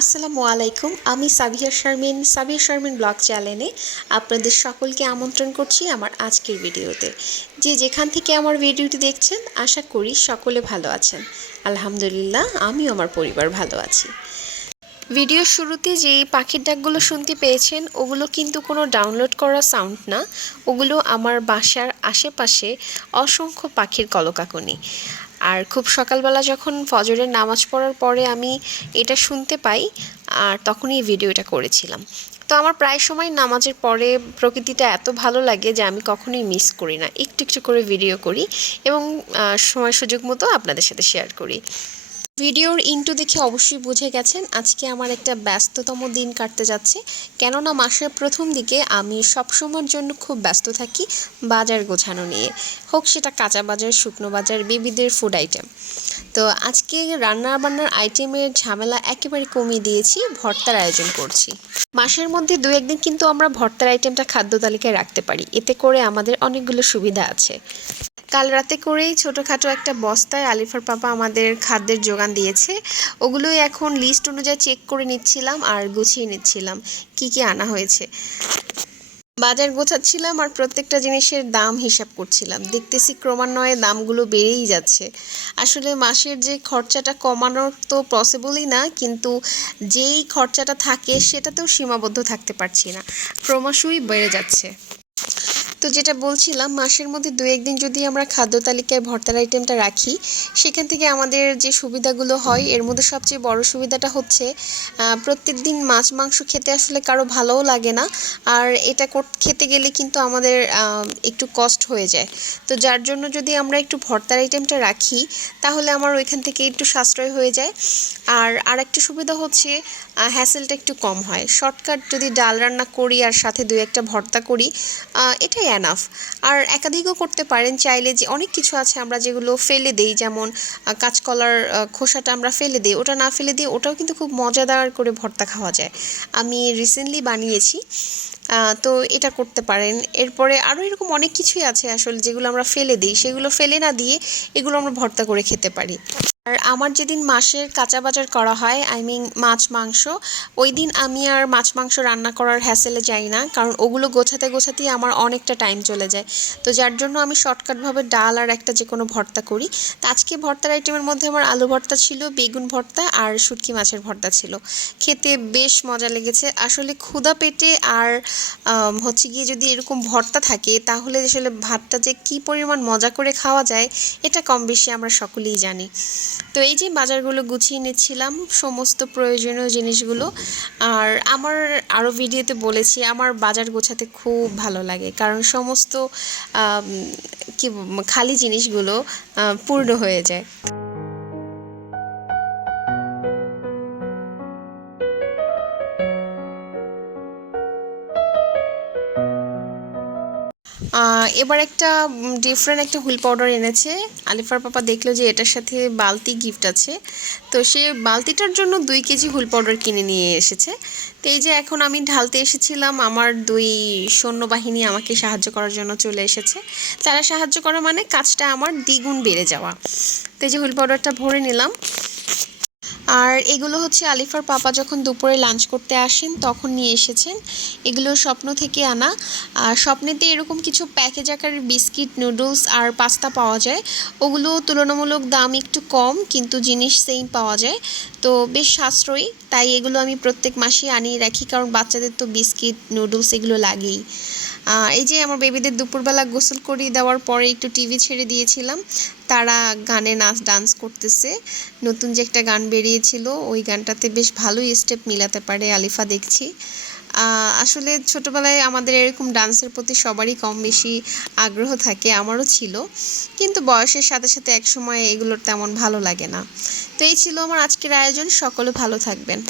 আসসালামু আলাইকুম, আমি সাবিয়া শারমিন সাবিয়া শারমিন ব্লগ চ্যানেলে আপনাদের সকলকে আমন্ত্রণ করছি আমার আজকের ভিডিওতে। যে যেখান থেকে আমার ভিডিওটি দেখছেন, আশা করি সকলে ভালো আছেন। আলহামদুলিল্লাহ, আমিও আমার পরিবার ভালো আছি। ভিডিওর শুরুতে যে পাখির ডাকগুলো শুনতে পেয়েছেন, ওগুলো কিন্তু কোনো ডাউনলোড করা সাউন্ড না। ওগুলো আমার বাসার আশেপাশে অসংখ্য পাখির কলকাকনি। আর খুব সকালবেলা যখন ফজরের নামাজ পড়ার পরে আমি এটা শুনতে পাই, আর তখনই ভিডিওটা করেছিলাম। তো আমার প্রায় সময় নামাজের পরে প্রকৃতিটা এত ভালো লাগে যে আমি কখনোই মিস করি না। একটু একটু করে ভিডিও করি এবং সময় সুযোগ মতো আপনাদের সাথে শেয়ার করি। ভিডিওর ইন্টু দেখে অবশ্যই বুঝে গেছেন, আজকে আমার একটা ব্যস্ততম দিন কাটতে যাচ্ছে। কেননা মাসের প্রথম দিকে আমি সবসময়ের জন্য খুব ব্যস্ত থাকি বাজার গোছানো নিয়ে। হোক সেটা কাঁচা বাজার, শুকনো বাজার, বেবিদের ফুড আইটেম তো আজকে রান্না বান্নার আইটেমের ঝামেলা একেবারে কমিয়ে দিয়েছি, ভর্তার আয়োজন করছি। মাসের মধ্যে দু একদিন কিন্তু আমরা ভর্তার আইটেমটা খাদ্য তালিকায় রাখতে পারি। এতে করে আমাদের অনেকগুলো সুবিধা আছে। কাল রাতে করেই ছোটোখাটো একটা বস্তায় আলিফার পাপা আমাদের খাদ্যের যোগান দিয়েছে। ওগুলোই এখন লিস্ট অনুযায়ী চেক করে নিচ্ছিলাম আর গুছিয়ে নিচ্ছিলাম। কি কি আনা হয়েছে? বাজার গোছাচ্ছিলাম আর প্রত্যেকটা জিনিসের দাম হিসাব করছিলাম। দেখতেছি ক্রমান্বয়ে দামগুলো বেড়েই যাচ্ছে। আসলে মাসের যে খরচাটা কমানোর তো পসিবলই না, কিন্তু যেই খরচাটা থাকে সেটাতেও সীমাবদ্ধ থাকতে পারছি না। ক্রমশই বেড়ে যাচ্ছে। তো যেটা বলছিলাম, মাসের মধ্যে দু একদিন যদি আমরা খাদ্য তালিকায় ভর্তার আইটেমটা রাখি, সেখান থেকে আমাদের যে সুবিধাগুলো হয়, এর মধ্যে সবচেয়ে বড় সুবিধাটা হচ্ছে প্রত্যেক দিন মাছ, মাংস খেতে আসলে কারও ভালোও লাগে না। আর এটা খেতে গেলে কিন্তু আমাদের একটু কষ্ট হয়ে যায়। তো যার জন্য যদি আমরা একটু ভর্তার আইটেমটা রাখি, তাহলে আমার ওইখান থেকে একটু সাশ্রয় হয়ে যায়। আর আরেকটা সুবিধা হচ্ছে হ্যাসেলটা একটু কম হয়। শর্টকাট যদি ডাল রান্না করি আর সাথে দু একটা ভর্তা করি এটাই অ্যানাফ আর একাধিকও করতে পারেন চাইলে যে অনেক কিছু আছে আমরা যেগুলো ফেলে দেই, যেমন কাঁচকলার খোসাটা আমরা ফেলে দিই। ওটা না ফেলে দিয়ে ওটাও কিন্তু খুব মজাদার করে ভর্তা খাওয়া যায়। আমি রিসেন্টলি বানিয়েছি তো এটা করতে পারেন। এরপরে আরও এরকম অনেক কিছুই আছে আসলে যেগুলো আমরা ফেলে দিই। সেগুলো ফেলে না দিয়ে এগুলো আমরা ভর্তা করে খেতে পারি। আর আমার যেদিন মাসের কাঁচা বাজার করা হয় আই মিন মাছ, মাংস ওই দিন আমি আর মাছ, মাংস রান্না করার হ্যাসেলে যাই না, কারণ ওগুলো গোছাতে, গোছাতেই আমার অনেকটা টাইম চলে যায়। তো যার জন্য আমি শর্টকাটভাবে ডাল আর একটা যে কোনো ভর্তা করি। তো আজকে ভর্তার আইটেমের মধ্যে আমার আলু ভর্তা ছিল, বেগুন ভর্তা আর শুটকি মাছের ভর্তা ছিল। খেতে বেশ মজা লেগেছে। আসলে ক্ষুদা পেটে আর হচ্ছে গিয়ে যদি এরকম ভর্তা থাকে, তাহলে আসলে ভাতটা যে কী পরিমাণ মজা করে খাওয়া যায়, এটা কম বেশি আমরা সকলেই জানি। তো এই যে বাজারগুলো গুছিয়ে নিচ্ছিলাম, সমস্ত প্রয়োজনীয় জিনিসগুলো। আর আমার আরও ভিডিওতে বলেছি, আমার বাজার গোছাতে খুব ভালো লাগে। কারণ সমস্ত কি খালি জিনিসগুলো পূর্ণ হয়ে যায়। এবার একটা ডিফারেন্ট একটা হুইল পাউডার এনেছে। আলিফার পাপা দেখল যে এটার সাথে বালতি গিফট আছে। তো সে বালতিটার জন্য দুই কেজি হুইল পাউডার কিনে নিয়ে এসেছে। তো এই যে এখন আমি ঢালতে এসেছিলাম, আমার দুই সৈন্যবাহিনী আমাকে সাহায্য করার জন্য চলে এসেছে। তারা সাহায্য করা মানে কাজটা আমার দ্বিগুণ বেড়ে যাওয়া। তো এই যে হুইল পাউডারটা ভরে নিলাম। আর এগুলো হচ্ছে আলিফার পাপা যখন দুপুরে লাঞ্চ করতে আসেন, তখন নিয়ে এসেছেন। এগুলো স্বপ্ন থেকে আনা। আর স্বপ্নেতে এরকম কিছু প্যাকেজ আকারের বিস্কিট, নুডলস আর পাস্তা পাওয়া যায়। ওগুলো তুলনামূলক দাম একটু কম, কিন্তু জিনিস সেম পাওয়া যায়। তো বেশ সাশ্রয়ী। তাই এগুলো আমি প্রত্যেক মাসেই আনিয়ে রাখি, কারণ বাচ্চাদের তো বিস্কিট, নুডলস এগুলো লাগেই। এই যে আমার বেবিদের দুপুরবেলা গোসল করিয়ে দেওয়ার পরে একটু টিভি ছেড়ে দিয়েছিলাম, তারা গানে নাচ, ডান্স করতেছে। নতুন যে একটা গান বেরিয়েছিল, ওই গানটাতে বেশ ভালোই স্টেপ মিলাতে পারে, আলিফা দেখছি। আসলে ছোটবেলায় আমাদের এরকম ডান্সের প্রতি সবারই কম বেশি আগ্রহ থাকে, আমারও ছিল। কিন্তু বয়সের সাথে সাথে একসময় এগুলোর তেমন ভালো লাগে না। তো এই ছিল আমার আজকের আয়োজন, সকলে ভালো থাকবেন।